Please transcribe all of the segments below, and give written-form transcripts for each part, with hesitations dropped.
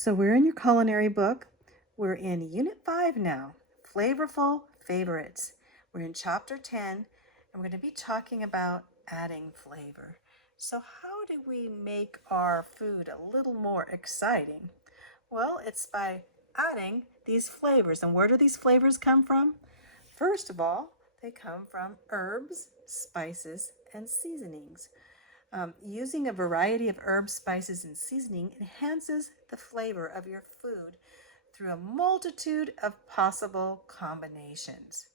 So we're in your culinary book. We're in Unit 5 now, Flavorful Favorites. We're in Chapter 10, and we're going to be talking about adding flavor. So how do we make our food a little more exciting? Well, it's by adding these flavors. And where do these flavors come from? First of all, they come from herbs, spices, and seasonings. Using a variety of herbs, spices, and seasoning enhances the flavor of your food through a multitude of possible combinations.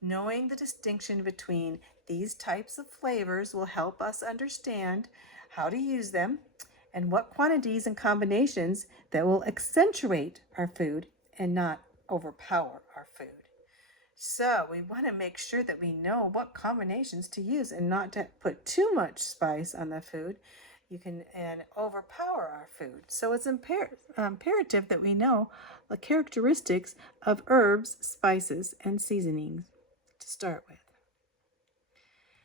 Knowing the distinction between these types of flavors will help us understand how to use them and what quantities and combinations that will accentuate our food and not overpower our food. So we want to make sure that we know what combinations to use and not to put too much spice on the food. You can and overpower our food. So it's imperative that we know the characteristics of herbs, spices, and seasonings to start with.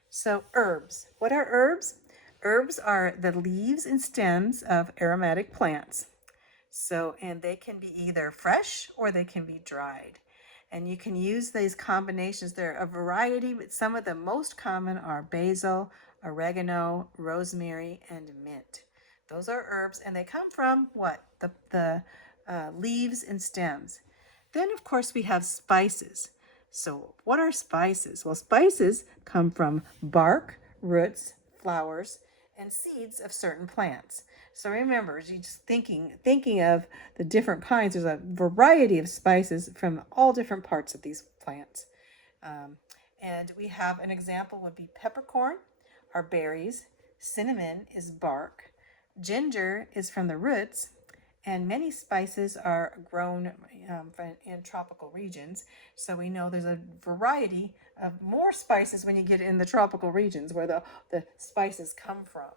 So herbs. What are herbs? Herbs are the leaves and stems of aromatic plants. And they can be either fresh or they can be dried. And you can use these combinations. There are a variety, but some of the most common are basil, oregano, rosemary, and mint. Those are herbs, and they come from what? The leaves and stems. Then, of course, we have spices. So, what are spices? Well, spices come from bark, roots, flowers, and seeds of certain plants. So remember, as you just thinking of the different kinds, there's a variety of spices from all different parts of these plants. And we have an example would be peppercorn are berries, cinnamon is bark, ginger is from the roots, and many spices are grown in tropical regions. So we know there's a variety of more spices when you get in the tropical regions where the spices come from.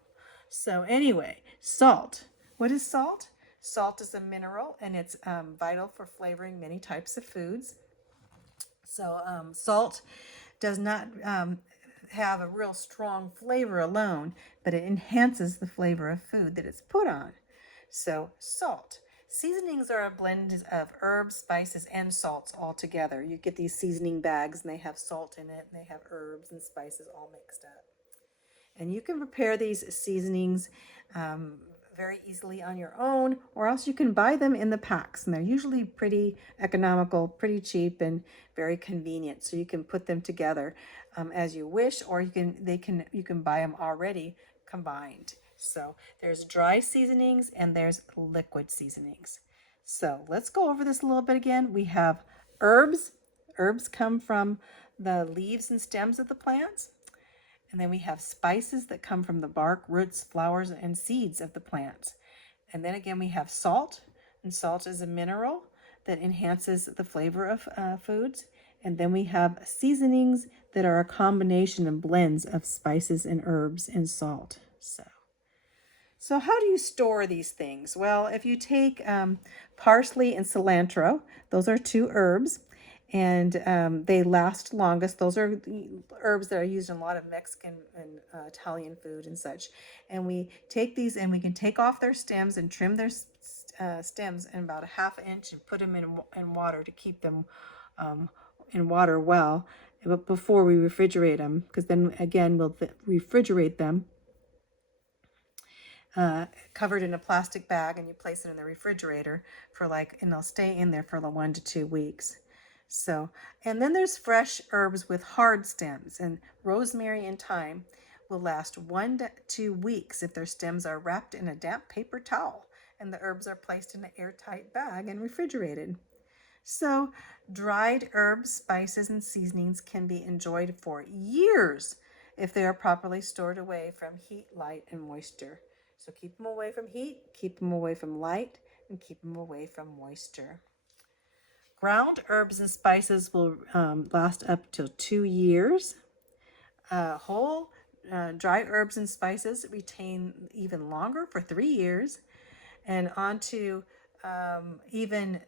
So anyway, salt. What is salt? Salt is a mineral and it's vital for flavoring many types of foods. So salt does not have a real strong flavor alone, but it enhances the flavor of food that it's put on. So salt. Seasonings are a blend of herbs, spices, and salts all together. You get these seasoning bags and they have salt in it and they have herbs and spices all mixed up. And you can prepare these seasonings very easily on your own, or else you can buy them in the packs. And they're usually pretty economical, pretty cheap, and very convenient. So you can put them together as you wish, or you can buy them already combined. So there's dry seasonings and there's liquid seasonings. So let's go over this a little bit again. We have herbs. Herbs come from the leaves and stems of the plants. And then we have spices that come from the bark, roots, flowers, and seeds of the plants. And then again, we have salt, and salt is a mineral that enhances the flavor of foods. And then we have seasonings that are a combination and blends of spices and herbs and salt. So how do you store these things? Well, if you take parsley and cilantro, those are two herbs, and they last longest. Those are the herbs that are used in a lot of Mexican and Italian food and such. And we take these and we can take off their stems and trim their stems in about a half inch and put them in water to keep them in water well. But before we refrigerate them, because then again we'll refrigerate them covered in a plastic bag, and you place it in the refrigerator and they'll stay in there for 1 to 2 weeks. So, and then there's fresh herbs with hard stems, and rosemary and thyme will last 1 to 2 weeks if their stems are wrapped in a damp paper towel and the herbs are placed in an airtight bag and refrigerated. So, dried herbs, spices, and seasonings can be enjoyed for years if they are properly stored away from heat, light, and moisture. So keep them away from heat, keep them away from light, and keep them away from moisture. Ground herbs and spices will last up to 2 years. Whole dry herbs and spices retain even longer for 3 years. And on to even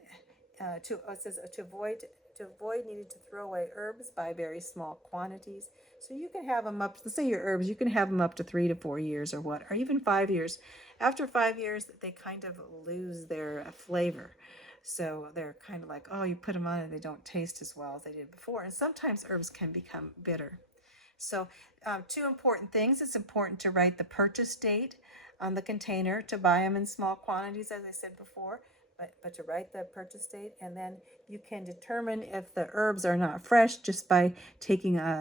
it says to avoid to avoid needing to throw away herbs, buy very small quantities. So you can have them up, let's say your herbs, you can have them up to 3 to 4 years or what, or even 5 years. After 5 years, they kind of lose their flavor. So they're kind of like, oh, you put them on and they don't taste as well as they did before. And sometimes herbs can become bitter. So, two important things. It's important to write the purchase date on the container to buy them in small quantities, as I said before, but to write the purchase date. And then you can determine if the herbs are not fresh just by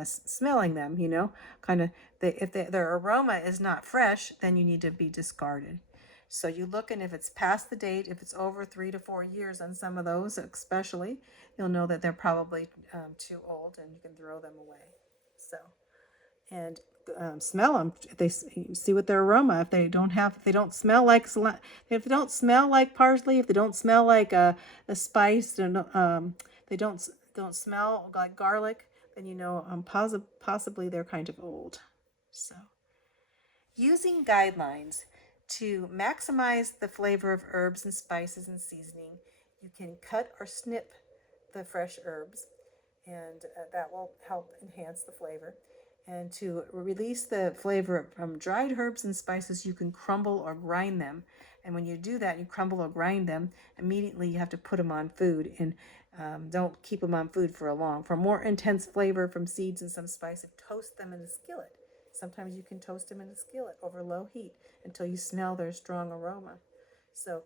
smelling them, kind of, if their aroma is not fresh, then you need to be discarded. So you look, and if it's past the date, if it's over 3 to 4 years on some of those, especially, you'll know that they're probably too old and you can throw them away. So, and smell them. If they see what their aroma. If they don't smell like parsley, if they don't smell like a spice, they don't smell like garlic, then possibly they're kind of old. So, using guidelines to maximize the flavor of herbs and spices and seasoning, you can cut or snip the fresh herbs, and that will help enhance the flavor. And to release the flavor from dried herbs and spices, you can crumble or grind them. And when you do that, you crumble or grind them, immediately you have to put them on food, and don't keep them on food for more intense flavor from seeds and some spices, toast them in a skillet. Sometimes you can toast them in a skillet over low heat until you smell their strong aroma. So,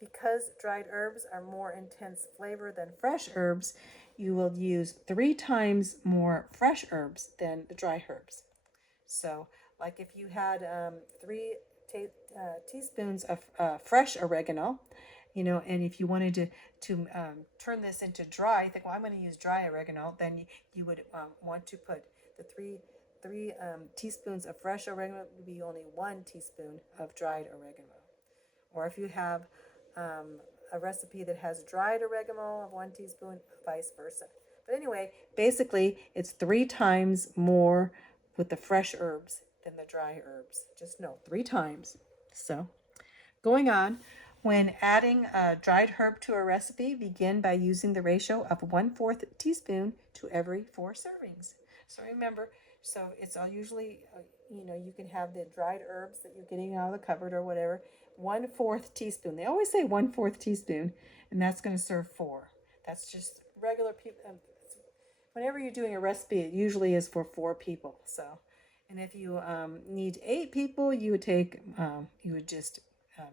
because dried herbs are more intense flavor than fresh herbs, you will use 3 times more fresh herbs than the dry herbs. So, like if you had 3 teaspoons of fresh oregano, and if you wanted to turn this into dry, think, well, I'm going to use dry oregano, then you would want to put the three teaspoons of fresh oregano would be only 1 teaspoon of dried oregano. Or if you have a recipe that has dried oregano of 1 teaspoon, vice versa. But anyway, basically, it's 3 times more with the fresh herbs than the dry herbs. Just know, 3 times. So, going on, when adding a dried herb to a recipe, begin by using the ratio of 1/4 teaspoon to every 4 servings. So remember, it's all usually, you can have the dried herbs that you're getting out of the cupboard or whatever, 1/4 teaspoon. They always say 1/4 teaspoon, and that's going to serve 4. That's just regular people. Whenever you're doing a recipe, it usually is for 4 people. So, and if you need 8 people, you would just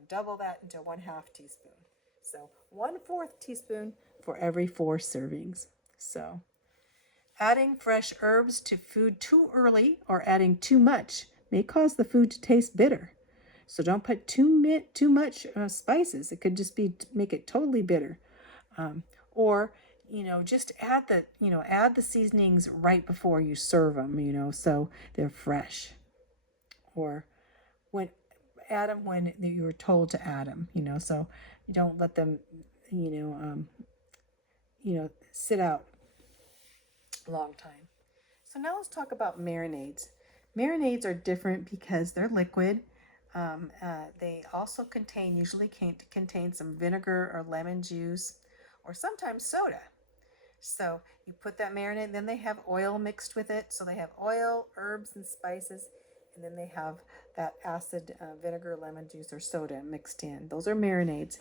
double that into 1/2 teaspoon. So 1/4 teaspoon for every 4 servings. So, adding fresh herbs to food too early or adding too much may cause the food to taste bitter. So don't put too much spices. It could just make it totally bitter. Or just add the seasonings right before you serve them. So they're fresh. Or add them when you were told to add them. So you don't let them sit out a long time. So now let's talk about marinades. Marinades are different because they're liquid. They also usually contain some vinegar or lemon juice, or sometimes soda. So you put that marinade, then they have oil mixed with it. So they have oil, herbs, and spices, and then they have that acid vinegar, lemon juice, or soda mixed in. Those are marinades.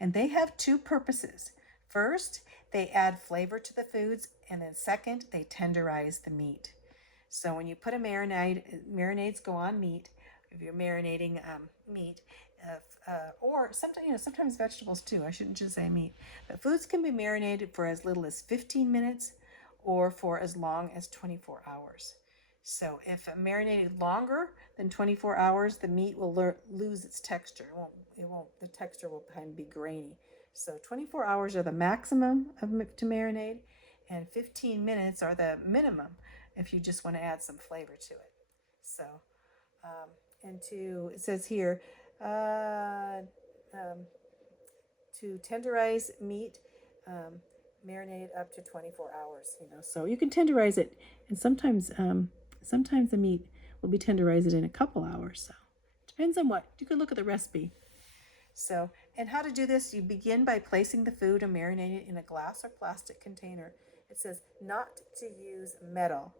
And they have 2 purposes. First, they add flavor to the foods, and then second, they tenderize the meat. So when you put a marinades go on meat. If you're marinating meat, or sometimes vegetables too. I shouldn't just say meat. But foods can be marinated for as little as 15 minutes or for as long as 24 hours. So if marinated longer than 24 hours, the meat will lose its texture. The texture will kind of be grainy. So 24 hours are the maximum to marinate, and 15 minutes are the minimum if you just want to add some flavor to it. So, it says here, to tenderize meat, marinate up to 24 hours. So you can tenderize it, and sometimes the meat will be tenderized in a couple hours. So it depends on what you can look at the recipe. So, and how to do this, you begin by placing the food and marinating it in a glass or plastic container. It says not to use metal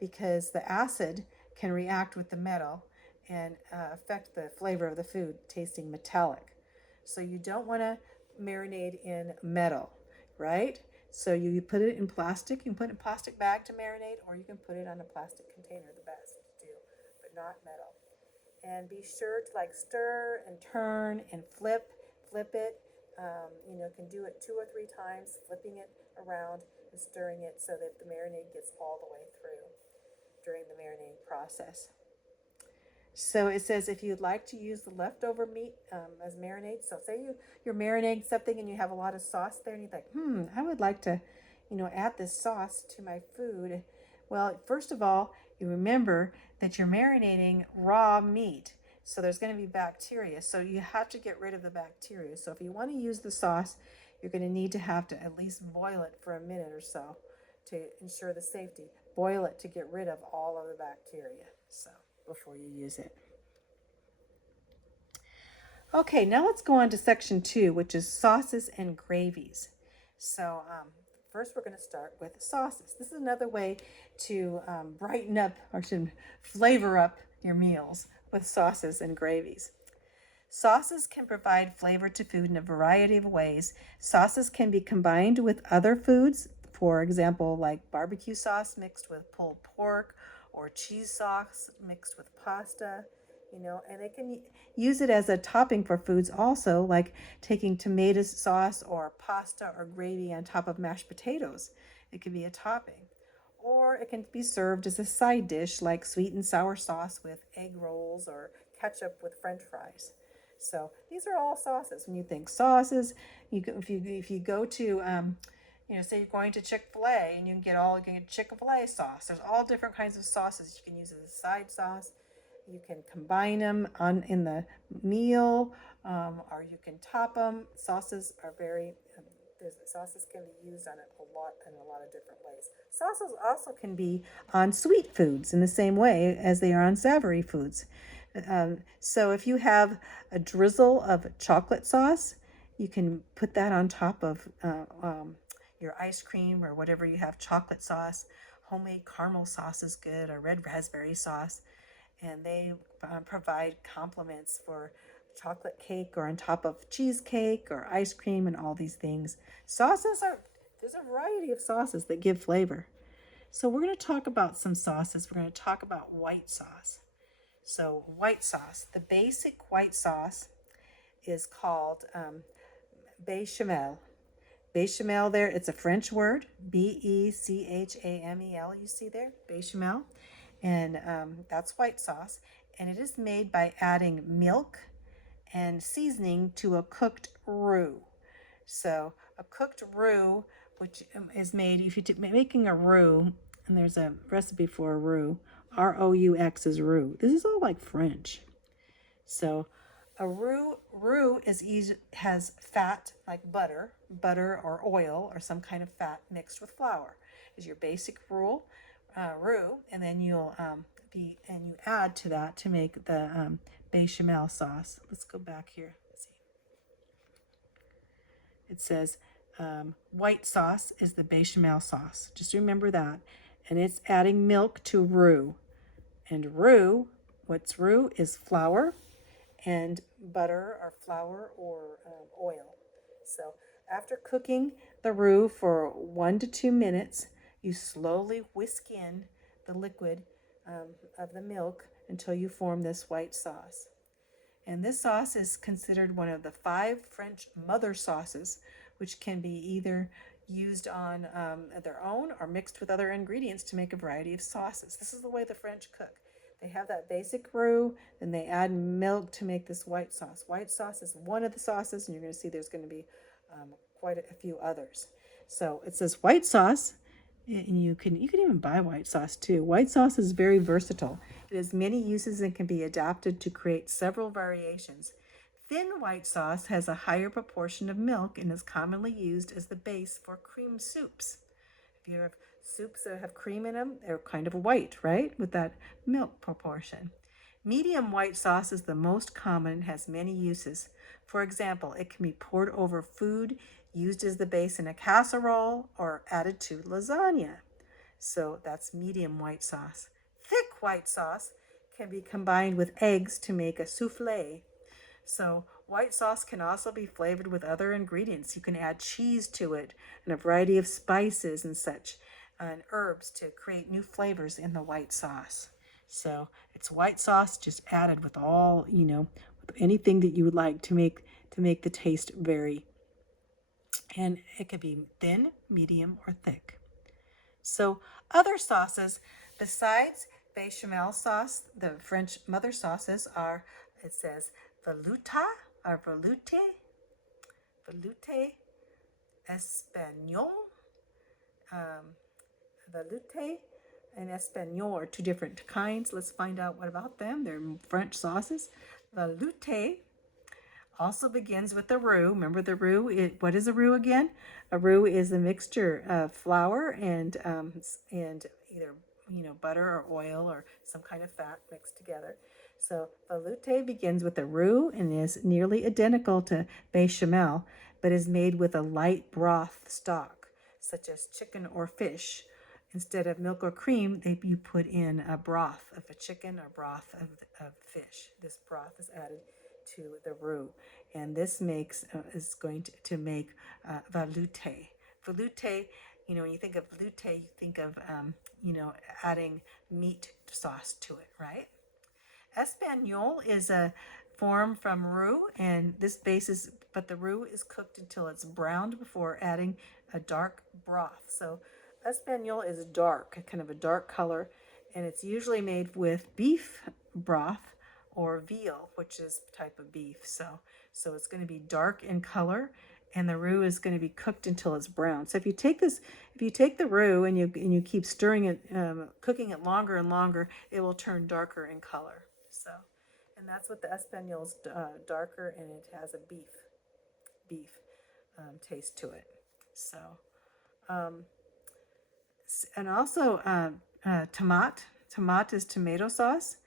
because the acid can react with the metal and affect the flavor of the food, tasting metallic. So you don't want to marinate in metal, right? So you put it in plastic. You can put it in a plastic bag to marinate, or you can put it on a plastic container, the best to do, but not metal. And be sure to like stir and turn and flip it. You can do it 2 or 3 times, flipping it around and stirring it so that the marinade gets all the way through during the marinating process. So it says if you'd like to use the leftover meat as marinade. So say you're marinating something and you have a lot of sauce there, and you're like, I would like to, add this sauce to my food. Well, first of all, you remember that you're marinating raw meat, so there's going to be bacteria. So you have to get rid of the bacteria. So if you want to use the sauce, you're going to need to have to at least boil it for a minute or so to ensure the safety. Boil it to get rid of all of the bacteria. So before you use it. Okay, now let's go on to section 2, which is sauces and gravies. So first we're going to start with sauces. This is another way to brighten up or to flavor up your meals with sauces and gravies. Sauces can provide flavor to food in a variety of ways. Sauces can be combined with other foods, for example, like barbecue sauce mixed with pulled pork or cheese sauce mixed with pasta, and they can use it as a topping for foods also, like taking tomato sauce or pasta or gravy on top of mashed potatoes. It can be a topping. Or it can be served as a side dish like sweet and sour sauce with egg rolls or ketchup with french fries. So these are all sauces. When you think sauces, if you go to say you're going to Chick-fil-A and you can get Chick-fil-A sauce. There's all different kinds of sauces you can use as a side sauce. You can combine them in the meal, or you can top them. Sauces are sauces can be used on a lot of different ways. Sauces also can be on sweet foods in the same way as they are on savory foods. So if you have a drizzle of chocolate sauce, you can put that on top of your ice cream or whatever you have, chocolate sauce. Homemade caramel sauce is good, or red raspberry sauce, and they provide complements for chocolate cake or on top of cheesecake or ice cream and all these things. There's a variety of sauces that give flavor. So we're going to talk about some sauces. We're going to talk about white sauce. So white sauce, the basic white sauce is called bechamel. Bechamel there, it's a French word, Bechamel, you see there, bechamel. And that's white sauce. And it is made by adding milk and seasoning to a cooked roux. So a cooked roux, which is made, if you're making a roux, and there's a recipe for a roux, R-O-U-X is roux. This is all like French. So a roux has fat like butter or oil or some kind of fat mixed with flour. Is your basic roux, and then you add to that to make the bechamel sauce. Let's go back here. Let's see. It says white sauce is the bechamel sauce. Just remember that, and it's adding milk to roux. And what's roux is flour and butter or flour or oil. So after cooking the roux for 1 to 2 minutes, you slowly whisk in the liquid of the milk until you form this white sauce. And this sauce is considered one of the 5 French mother sauces, which can be either used on their own or mixed with other ingredients to make a variety of sauces. This is the way the French cook. They have that basic roux, then they add milk to make this white sauce. White sauce is one of the sauces, and you're going to see there's going to be quite a few others. So it says white sauce, and you can even buy white sauce too. White sauce is very versatile. It has many uses and can be adapted to create several variations. Thin white sauce has a higher proportion of milk and is commonly used as the base for cream soups. If you have soups that have cream in them, they're kind of white, right? With that milk proportion. Medium white sauce is the most common and has many uses. For example, it can be poured over food, used as the base in a casserole, or added to lasagna. So that's medium white sauce. Thick white sauce can be combined with eggs to make a souffle. So white sauce can also be flavored with other ingredients. You can add cheese to it and a variety of spices and such and herbs to create new flavors in the white sauce. So it's white sauce just added with all, with anything that you would like to make the taste vary. And it could be thin, medium, or thick. So other sauces besides bechamel sauce, the French mother sauces are, it says velouta or velouté espagnol, velouté and espagnol are two different kinds. Let's find out what about them. They're French sauces. Velouté also begins with the roux. Remember the roux? What is a roux again? A roux is a mixture of flour and either butter or oil or some kind of fat mixed together. So velouté begins with a roux and is nearly identical to bechamel, but is made with a light broth stock, such as chicken or fish. Instead of milk or cream, you put in a broth of a chicken or broth of fish. This broth is added to the roux, and this is going to make velouté. Velouté, when you think of velouté, you think of adding meat sauce to it, right? Espagnol is a form from roux, and but the roux is cooked until it's browned before adding a dark broth. So Espagnol is dark, kind of a dark color, and it's usually made with beef broth or veal, which is a type of beef. So it's going to be dark in color, and the roux is going to be cooked until it's brown. So if you take the roux and you keep stirring it, cooking it longer and longer, it will turn darker in color. So, and that's what the Espagnol is, darker, and it has a beef taste to it. So, and also tomate. Tomate is tomato sauce.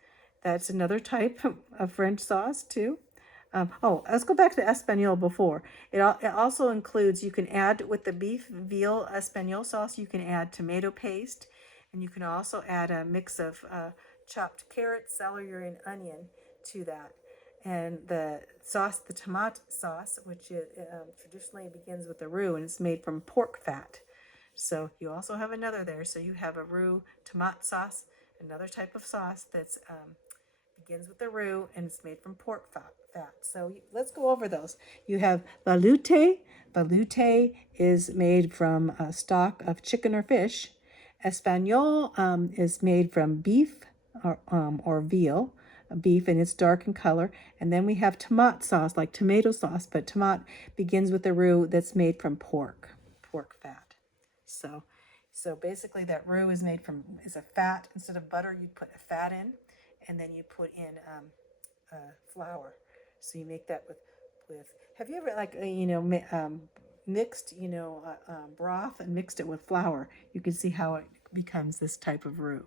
That's another type of French sauce too. Let's go back to Espanol before. It also includes, you can add with the beef veal Espanol sauce, you can add tomato paste, and you can also add a mix of chopped carrot, celery, and onion to that. And the tomato sauce, which traditionally begins with a roux, and it's made from pork fat. So you also have another there. So you have a roux tomato sauce, another type of sauce that's begins with the roux and it's made from pork fat. So let's go over those. You have velouté. Velouté is made from a stock of chicken or fish. Espagnol is made from beef or veal, beef, and it's dark in color. And then we have tomato sauce, like tomato sauce, but tomato begins with a roux that's made from pork fat. So basically that roux is a fat. Instead of butter, you put a fat in, and then you put in flour. So you make that with have you ever mixed broth and mixed it with flour? You can see how it becomes this type of roux.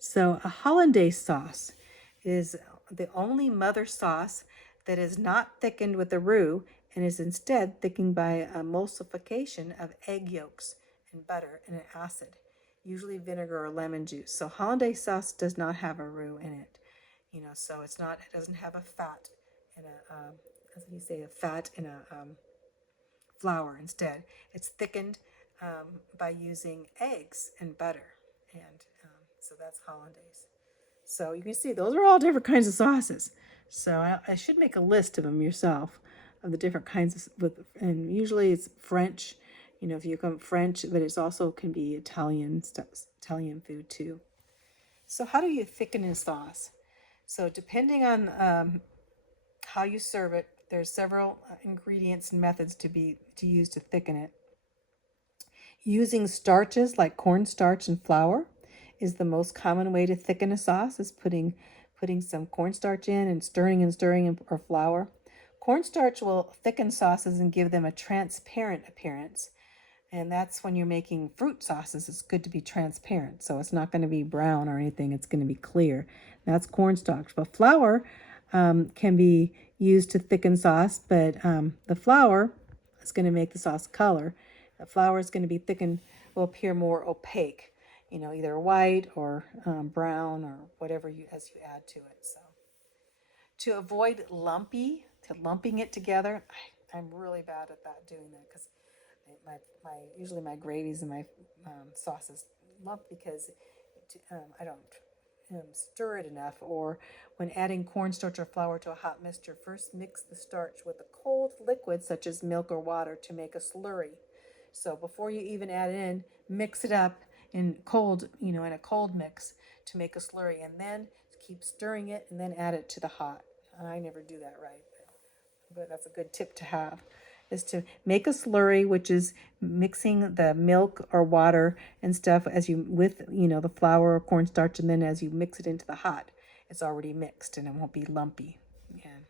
So a hollandaise sauce is the only mother sauce that is not thickened with a roux and is instead thickened by emulsification of egg yolks and butter and an acid, usually vinegar or lemon juice. So hollandaise sauce does not have a roux in it, so it doesn't have a fat in a fat in a flour. Instead, it's thickened by using eggs and butter, and so that's hollandaise. So you can see those are all different kinds of sauces. So I should make a list of them yourself, of the different kinds and usually it's French, if you come French, but it's also can be Italian food too. So how do you thicken a sauce? So depending on how you serve it, there's several ingredients and methods to use to thicken it. Using starches like cornstarch and flour is the most common way to thicken a sauce, is putting some cornstarch in and stirring or flour. Cornstarch will thicken sauces and give them a transparent appearance. And that's when you're making fruit sauces, it's good to be transparent. So it's not going to be brown or anything, it's going to be clear. That's cornstarch. But flour can be used to thicken sauce, but the flour is going to make the sauce color. The flour is going to be thickened, will appear more opaque, either white or brown or whatever as you add to it. So to avoid lumping it together, I'm really bad at that, doing that, because my usually my gravies and my sauces lump because I don't stir it enough. Or when adding cornstarch or flour to a hot mixture, first mix the starch with a cold liquid such as milk or water to make a slurry. So before you even add it in, mix it up in cold, in a cold mix to make a slurry, and then keep stirring it and then add it to the hot. I never do that right, but that's a good tip to have, is to make a slurry, which is mixing the milk or water and stuff as you with the flour or cornstarch, and then as you mix it into the hot, it's already mixed and it won't be lumpy. And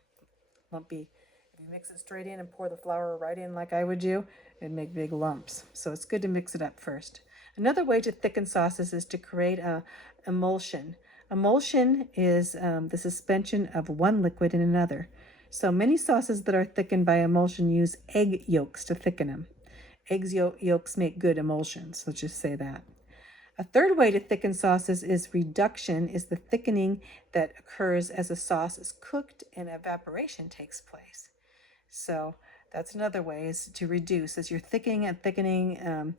lumpy, if you mix it straight in and pour the flour right in like I would do, it'd make big lumps. So it's good to mix it up first. Another way to thicken sauces is to create a emulsion. Emulsion is the suspension of one liquid in another. So many sauces that are thickened by emulsion use egg yolks to thicken them. Eggs yolks make good emulsions, let's just say that. A third way to thicken sauces is reduction, is the thickening that occurs as a sauce is cooked and evaporation takes place. So that's another way, is to reduce. As you're thickening and thickening,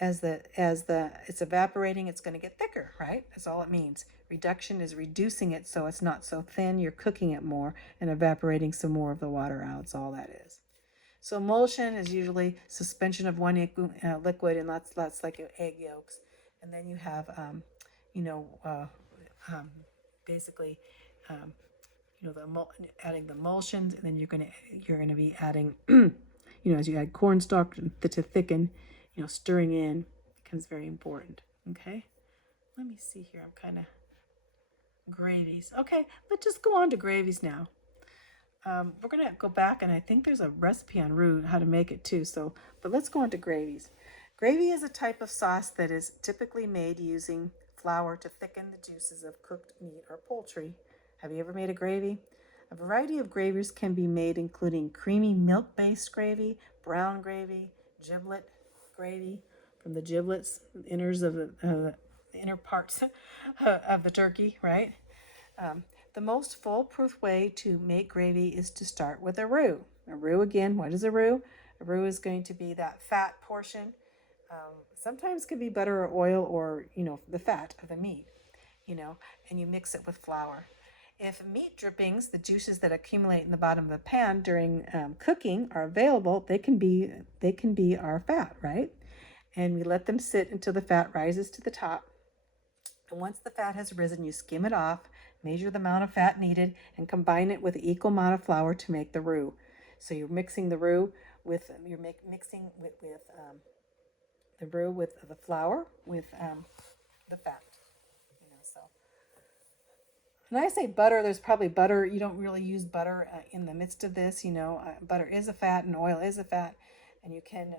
as it's evaporating, it's going to get thicker, right? That's all it means. Reduction is reducing it so it's not so thin. You're cooking it more and evaporating some more of the water out. That's all that is. So emulsion is usually suspension of one liquid, and that's like egg yolks. And then you have, basically, adding the emulsions, and then you're gonna be adding, as you add cornstarch to thicken, stirring in becomes very important. Okay, let me see here. I'm kind of gravies. Okay, let's just go on to gravies now. We're gonna go back, and I think there's a recipe on roux how to make it too. So, but let's go on to gravies. Gravy is a type of sauce that is typically made using flour to thicken the juices of cooked meat or poultry. Have you ever made a gravy? A variety of gravies can be made, including creamy milk-based gravy, brown gravy, giblet gravy from the giblets, the inners of the inner parts of the turkey, right? The most foolproof way to make gravy is to start with a roux. A roux, again, what is a roux? A roux is going to be that fat portion. Sometimes it can be butter or oil, or, the fat of the meat, and you mix it with flour. If meat drippings, the juices that accumulate in the bottom of the pan during cooking, are available, they can be our fat, right? And we let them sit until the fat rises to the top. And once the fat has risen, you skim it off, measure the amount of fat needed, and combine it with an equal amount of flour to make the roux. So you're mixing the roux with the roux with the flour with the fat. So. And I say butter. There's probably butter. You don't really use butter in the midst of this. Butter is a fat and oil is a fat, and you can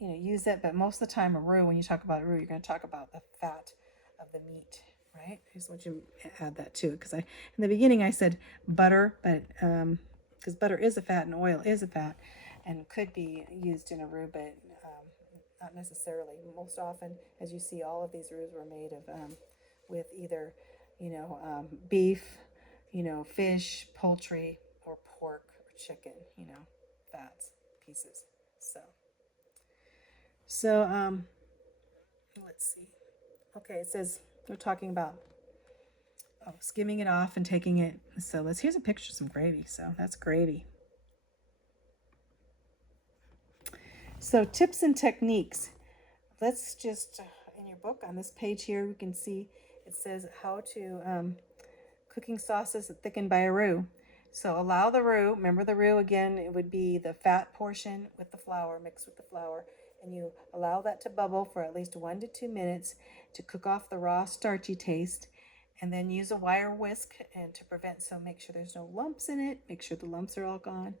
use it. But most of the time, a roux, when you talk about a roux, you're going to talk about the fat of the meat, right? I just want you to add that to it, because in the beginning I said butter, but because butter is a fat and oil is a fat, and could be used in a roux, but not necessarily. Most often, as you see, all of these roux were made of with either beef, fish, poultry, or pork or chicken, fats pieces. So let's see. Okay, it says they're talking about skimming it off and taking it. So here's a picture of some gravy. So that's gravy. So tips and techniques. Let's just, in your book on this page here, we can see it says how to cooking sauces thickened by a roux. So allow the roux, remember the roux again, it would be the fat portion with the flour, mixed with the flour, and you allow that to bubble for at least 1 to 2 minutes to cook off the raw starchy taste, and then use a wire whisk and to prevent, so make sure there's no lumps in it, make sure the lumps are all gone,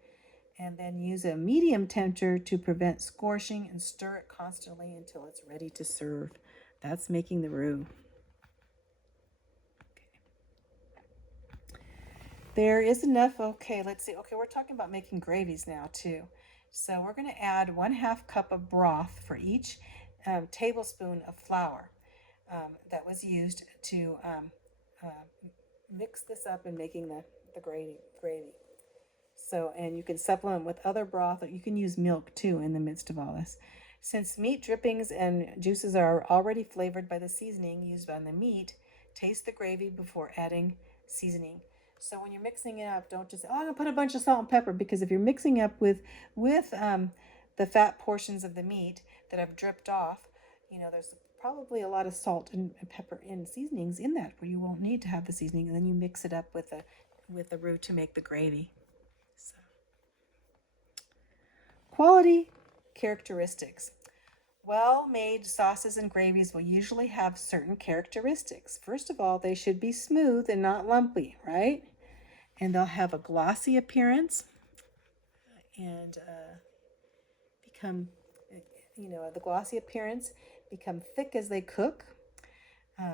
and then use a medium temperature to prevent scorching and stir it constantly until it's ready to serve. That's making the roux. There is enough. Okay, let's see. Okay, we're talking about making gravies now too. So we're going to add 1/2 cup of broth for each tablespoon of flour that was used to mix this up in making the gravy. So, and you can supplement with other broth. You can use milk too in the midst of all this. Since meat drippings and juices are already flavored by the seasoning used on the meat, taste the gravy before adding seasoning. So when you're mixing it up, don't just say, "Oh, I'm gonna put a bunch of salt and pepper," because if you're mixing up with the fat portions of the meat that have dripped off, there's probably a lot of salt and pepper and seasonings in that where you won't need to have the seasoning, and then you mix it up with the roux to make the gravy. So. Quality characteristics. Well-made sauces and gravies will usually have certain characteristics. First of all, they should be smooth and not lumpy, right? And they'll have a glossy appearance and become, the glossy appearance become thick as they cook.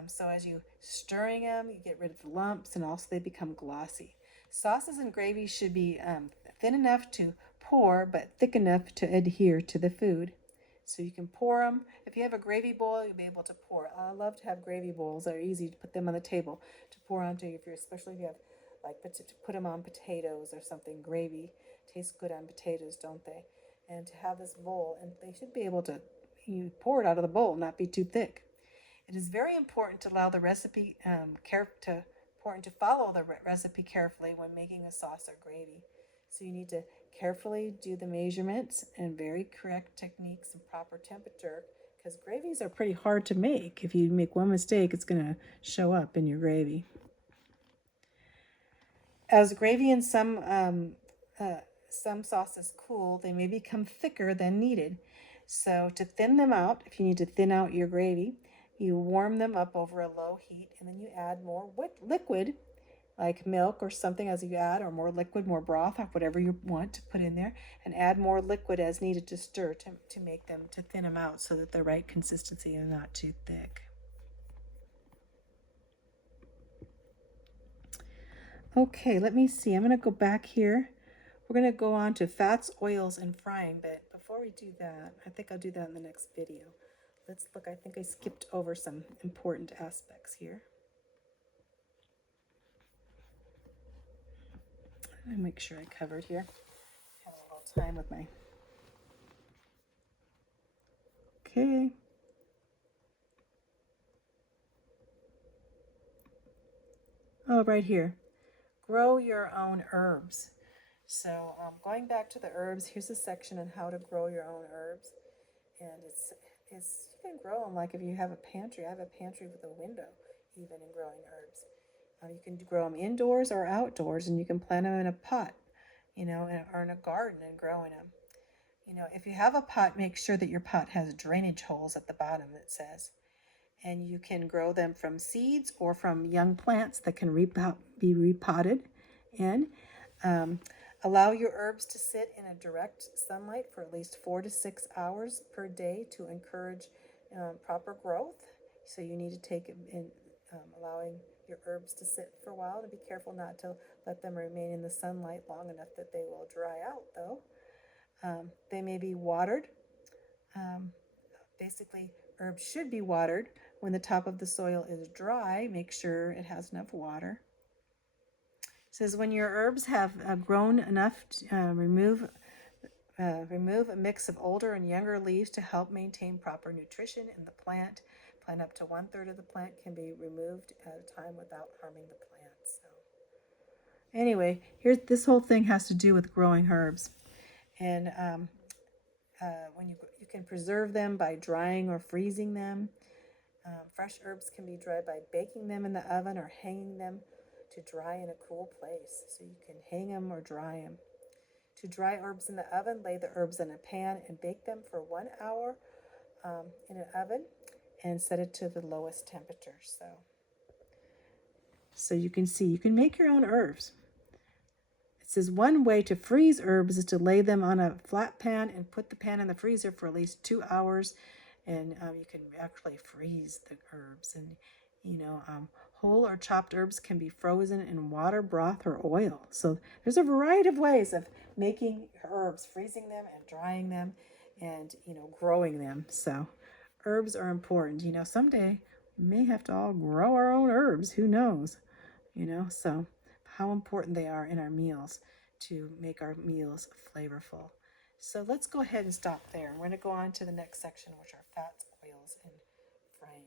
So as you stirring them, you get rid of the lumps, and also they become glossy. Sauces and gravies should be thin enough to pour, but thick enough to adhere to the food. So you can pour them. If you have a gravy bowl, you'll be able to pour. I love to have gravy bowls. They're easy to put them on the table to pour onto. Especially if you have to put them on potatoes or something. Gravy tastes good on potatoes, don't they? And to have this bowl, and they should be able to pour it out of the bowl, not be too thick. It is very important to allow the recipe important to follow the recipe carefully when making a sauce or gravy. So you need to carefully do the measurements and very correct techniques and proper temperature, because gravies are pretty hard to make. If you make one mistake, it's going to show up in your gravy. As gravy and some sauces cool, they may become thicker than needed. So to thin them out, if you need to thin out your gravy, you warm them up over a low heat, and then you add more liquid, like milk or something as you add, or more liquid, more broth, or whatever you want to put in there, and add more liquid as needed to stir to make them, to thin them out so that they're right consistency and not too thick. Okay, let me see. I'm going to go back here. We're going to go on to fats, oils, and frying, but before we do that, I think I'll do that in the next video. Let's look. I think I skipped over some important aspects here. Let me make sure I covered here. Have a little time with my... Okay. Oh, right here. Grow your own herbs. So going back to the herbs, here's a section on how to grow your own herbs. And it's you can grow them like if you have a pantry. I have a pantry with a window even in growing herbs. You can grow them indoors or outdoors, and you can plant them in a pot, or in a garden and growing them. If you have a pot, make sure that your pot has drainage holes at the bottom, it says. And you can grow them from seeds or from young plants that can be repotted. And allow your herbs to sit in a direct sunlight for at least 4 to 6 hours per day to encourage proper growth. So you need to take it in allowing your herbs to sit for a while, to be careful not to let them remain in the sunlight long enough that they will dry out, though. They may be watered. Basically, herbs should be watered when the top of the soil is dry. Make sure it has enough water. It says when your herbs have grown enough, remove a mix of older and younger leaves to help maintain proper nutrition in the plant. Plant up to 1/3 of the plant can be removed at a time without harming the plant. So anyway, this whole thing has to do with growing herbs. And when you can preserve them by drying or freezing them. Fresh herbs can be dried by baking them in the oven or hanging them to dry in a cool place. So you can hang them or dry them. To dry herbs in the oven, lay the herbs in a pan and bake them for 1 hour in an oven and set it to the lowest temperature. So you can see, you can make your own herbs. It says one way to freeze herbs is to lay them on a flat pan and put the pan in the freezer for at least 2 hours. And you can actually freeze the herbs. And, whole or chopped herbs can be frozen in water, broth, or oil. So there's a variety of ways of making herbs, freezing them and drying them and, growing them. So herbs are important. Someday we may have to all grow our own herbs. Who knows? So how important they are in our meals to make our meals flavorful. So let's go ahead and stop there. We're going to go on to the next section, which are fats, oils, and frying.